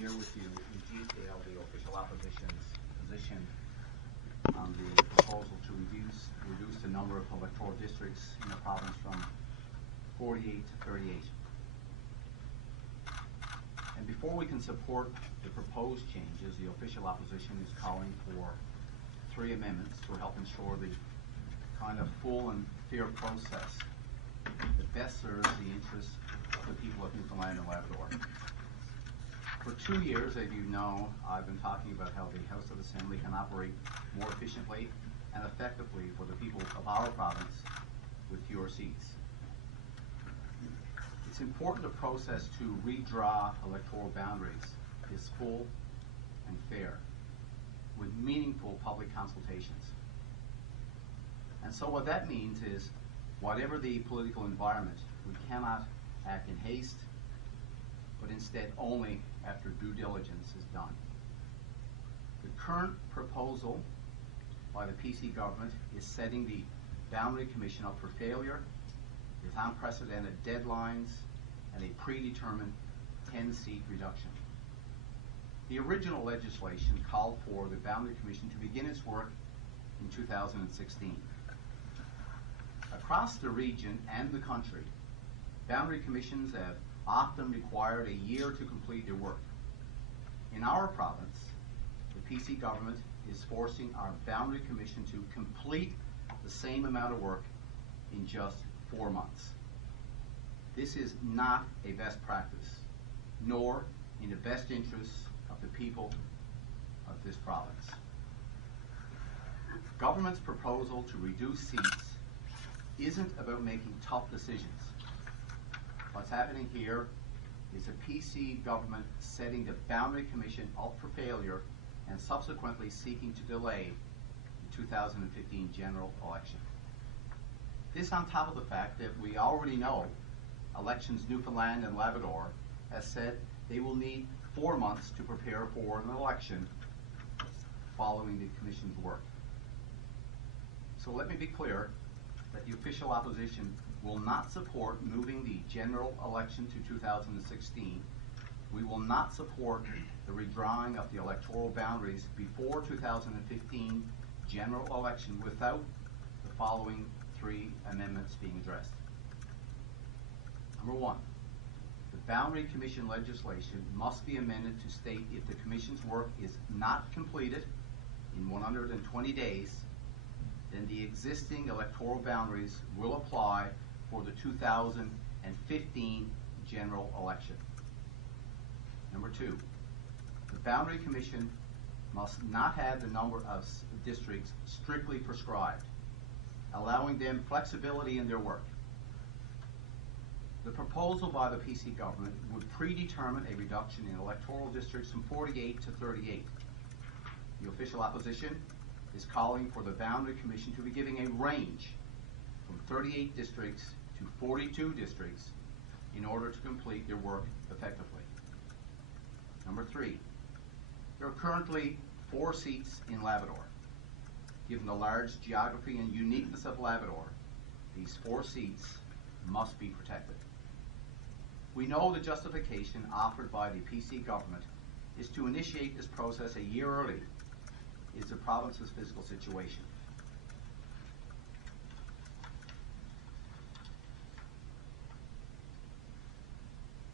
share with you in detail the official opposition's position on the proposal to reduce the number of electoral districts in the province from 48 to 38. And before we can support the proposed changes, the official opposition is calling for 3 amendments to help ensure the kind of full and fair process that best serves the interests of the people of Newfoundland and Labrador. For 2 years, as you know, I've been talking about how the House of Assembly can operate more efficiently and effectively for the people of our province with fewer seats. It's important the process to redraw electoral boundaries is full and fair, with meaningful public consultations. And so what that means is, whatever the political environment, we cannot act in haste, but instead only after due diligence is done. The current proposal by the PC government is setting the Boundary Commission up for failure with unprecedented deadlines and a predetermined 10-seat reduction. The original legislation called for the Boundary Commission to begin its work in 2016. Across the region and the country, Boundary Commissions have often required a year to complete their work. In our province, the PC government is forcing our Boundary Commission to complete the same amount of work in just 4 months. This is not a best practice, nor in the best interests of the people of this province. Government's proposal to reduce seats isn't about making tough decisions. What's happening here is a PC government setting the Boundary Commission up for failure and subsequently seeking to delay the 2015 general election. This on top of the fact that we already know Elections Newfoundland and Labrador has said they will need 4 months to prepare for an election following the Commission's work. So let me be clear that the official opposition will not support moving the general election to 2016. We will not support the redrawing of the electoral boundaries before 2015 general election without the following 3 amendments being addressed. Number 1, the Boundary Commission legislation must be amended to state if the Commission's work is not completed in 120 days, then the existing electoral boundaries will apply for the 2015 general election. Number 2, the Boundary Commission must not have the number of districts strictly prescribed, allowing them flexibility in their work. The proposal by the PC government would predetermine a reduction in electoral districts from 48 to 38. The official opposition is calling for the Boundary Commission to be giving a range from 38 districts to 42 districts in order to complete their work effectively. Number 3, there are currently 4 seats in Labrador. Given the large geography and uniqueness of Labrador, these 4 seats must be protected. We know the justification offered by the PC government is to initiate this process a year early is the province's fiscal situation.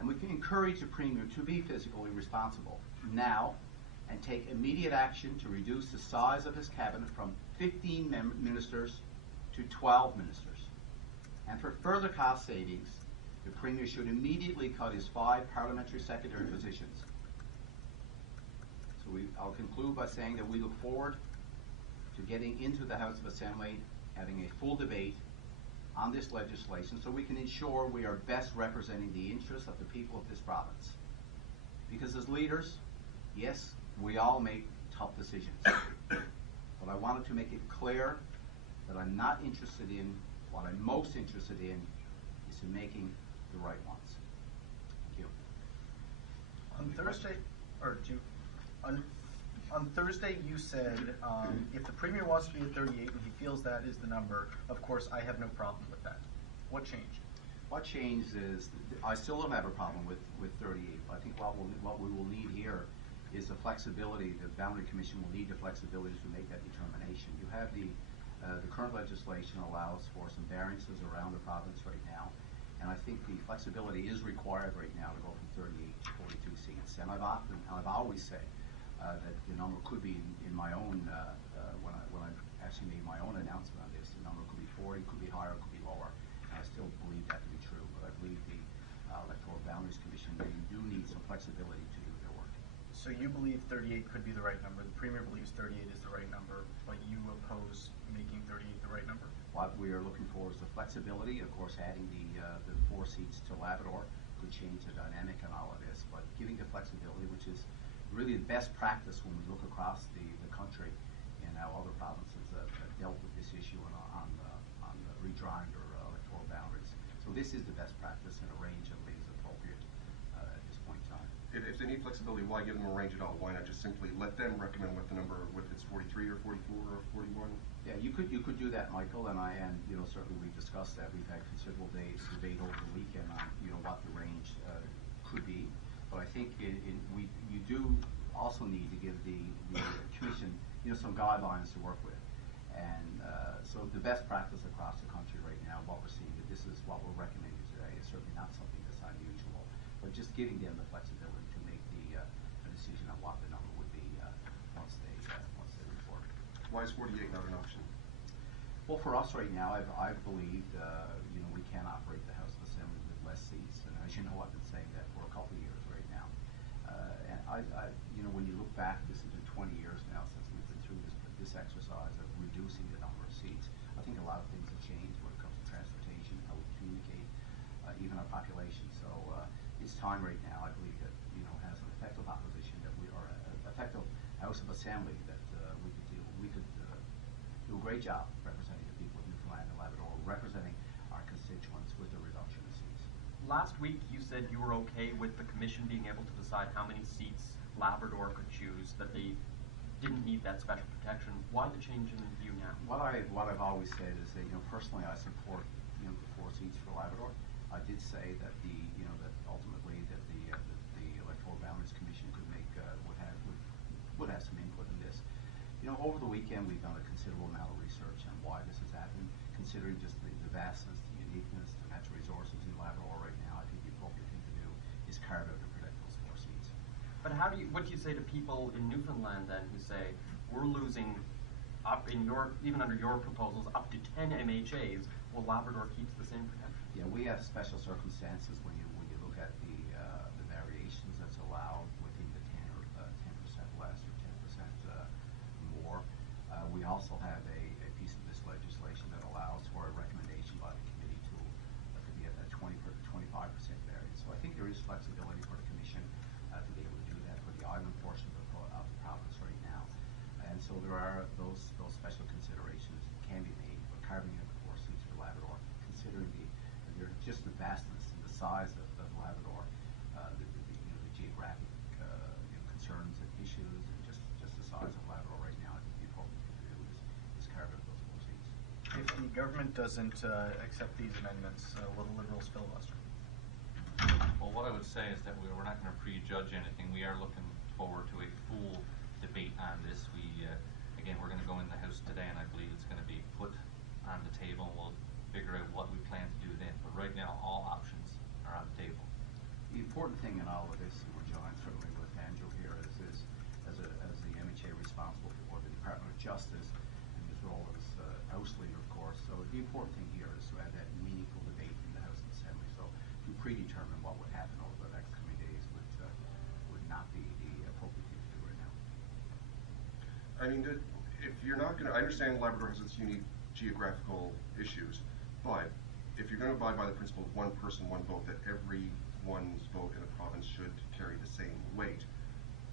And we can encourage the Premier to be fiscally responsible now and take immediate action to reduce the size of his cabinet from 15 ministers to 12 ministers. And for further cost savings, the Premier should immediately cut his 5 parliamentary secretary positions. So I'll conclude by saying that we look forward to getting into the House of Assembly, having a full debate on this legislation so we can ensure we are best representing the interests of the people of this province. Because as leaders, yes, we all make tough decisions. But I wanted to make it clear that I'm not interested in, what I'm most interested in is in making the right ones. Thank you. On Thursday, on Thursday you said if the Premier wants to be at 38 and he feels that is the number, of course I have no problem with that. What changed? What changed is, I still don't have a problem with 38. I think what we will need here is the flexibility. The Boundary Commission will need the flexibility to make that determination. You have the current legislation allows for some variances around the province right now, and I think the flexibility is required right now to go from 38 to 42 seats. And I've always said that the number could be in my own when I actually made my own announcement on this. The number could be 40, could be higher, could be lower. And I still believe that to be true, but I believe the Electoral Boundaries Commission really do need some flexibility to do their work. So you believe 38 could be the right number. The Premier believes 38 is the right number, but you oppose making 38 the right number? What we are looking for is the flexibility. Of course, adding the 4 seats to Labrador could change the dynamic in all of this, but giving the flexibility, which is really the best practice when we look across the country and how other provinces have dealt with this issue on redrawing their electoral boundaries. So this is the best practice in a range that is appropriate at this point in time. If they need flexibility, why give them a range at all? Why not just simply let them recommend what the number, whether it's 43 or 44 or 41? Yeah, you could do that, Michael, and certainly we've discussed that. We've had considerable debate over the weekend on what the range could be. But I think you do also need to give the commission some guidelines to work with, and so the best practice across the country right now, what we're seeing, that this is what we're recommending today, is certainly not something that's unusual, but just giving them the flexibility to make a decision on what the number would be once they report. Why is 48 not an option? Well, for us right now, I've believed we can't operate the House of Assembly with less seats, and as you know, I've been saying that for a couple of years right now. And when you look back, this has been 20 years now since we've been through this exercise of reducing the number of seats. I think a lot of things have changed when it comes to transportation, how we communicate, even our population. So it's time right now, I believe, that as an effective opposition, that we are an effective House of Assembly, that we could do a great job representing the people of Newfoundland and Labrador, representing our constituents with the reduction of seats. Last week, you said you were okay with the Commission being able to decide how many seats Labrador could choose, that they didn't need that special protection. Why the change in view now? What I've always said is that personally I support the 4 seats for Labrador. I did say that that ultimately that the Electoral Boundaries Commission could make would have some input in this. Over the weekend we've done a considerable amount of research on why this has happened, considering just the vastness, the uniqueness, the natural resources in Labrador right now. I think the appropriate thing to do is carve out and protect those 4 seats. But what do you say to people in Newfoundland then who say, we're losing even under your proposals, up to 10 MHAs, while Labrador keeps the same protection? Yeah, we have special circumstances when you look at the variations that's allowed within the 10% less or 10% more. We also have a piece of this legislation that allows for a recommendation by the committee to be at that 25% variance. So I think there is flexibility for the commission to be able to do that for the island portion of the province right now. And so there are those special considerations that can be made for carving out the 4 seats for Labrador, considering just the vastness and the size of Labrador, the geographic concerns and issues, and just the size of Labrador right now. I think the appropriate thing to do is carve out those 4 seats. If the government doesn't accept these amendments, will the Liberals filibuster? Well, what I would say is that we're not going to prejudge anything. We are looking forward to a full debate on this. Again, we're going to go in the House today, and I believe it's going to be put on the table, and we'll figure out what we plan to do then. But right now, all options are on the table. The important thing in all of this, and we're joined certainly with Andrew here, is as the MHA responsible for the Department of Justice and his role as House Leader, of course. So the important thing here is to have that meaningful debate in the House of Assembly. So to predetermine what would happen over the next coming days would not be the appropriate thing to do right now. I mean, if you're not going to, I understand Labrador has its unique geographical issues, but if you're going to abide by the principle of one person, one vote, that everyone's vote in the province should carry the same weight,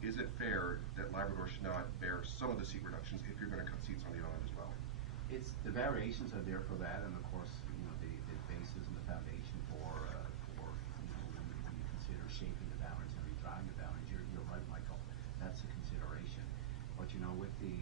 is it fair that Labrador should not bear some of the seat reductions if you're going to cut seats on the island as well? The variations are there for that, and of course, the basis and the foundation for when you consider shaping the boundaries and redrawing the boundaries. You're right, Michael. That's a consideration. But with the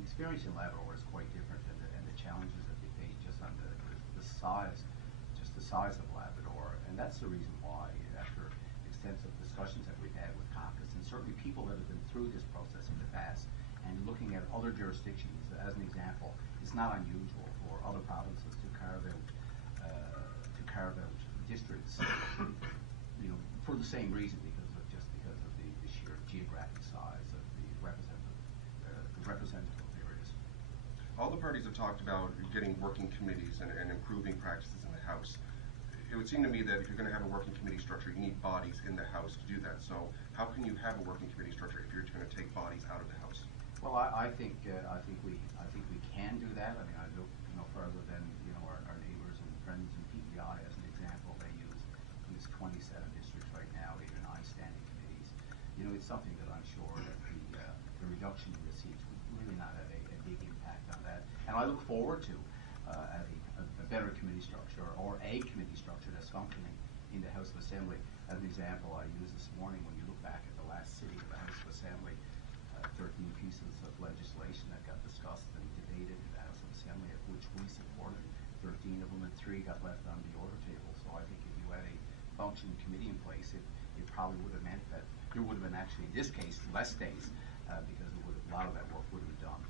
experience in Labrador is quite different, and the challenges that they face just on the size of Labrador that's the reason why, after extensive discussions that we've had with caucus, and certainly people that have been through this process in the past, and looking at other jurisdictions, as an example, it's not unusual for other provinces to carve out districts, for the same reason, because of the sheer geographic size of the representative areas. All the parties have talked about getting working committees and improving practices in the House. It would seem to me that if you're going to have a working committee structure, you need bodies in the House to do that. So how can you have a working committee structure if you're going to take bodies out of the House? Well, I think we can do that. I mean, I look no further than our neighbors and friends in PEI as an example. They use 27 districts right now, 8 or 9 standing committees. It's something that I'm sure that the reduction in the seats would really not have a big impact on that. And I look forward to having a better committee structure, or a committee structure that's functioning in the House of Assembly. As an example, I used this morning, when you look back at the last sitting of the House of Assembly, 13 pieces of legislation that got discussed and debated in the House of Assembly, of which we supported. 13 of them, and 3 got left on the order table. So I think if you had a functioning committee in place, it probably would have meant that there would have been, actually in this case, less days, because a lot of that work would have been done.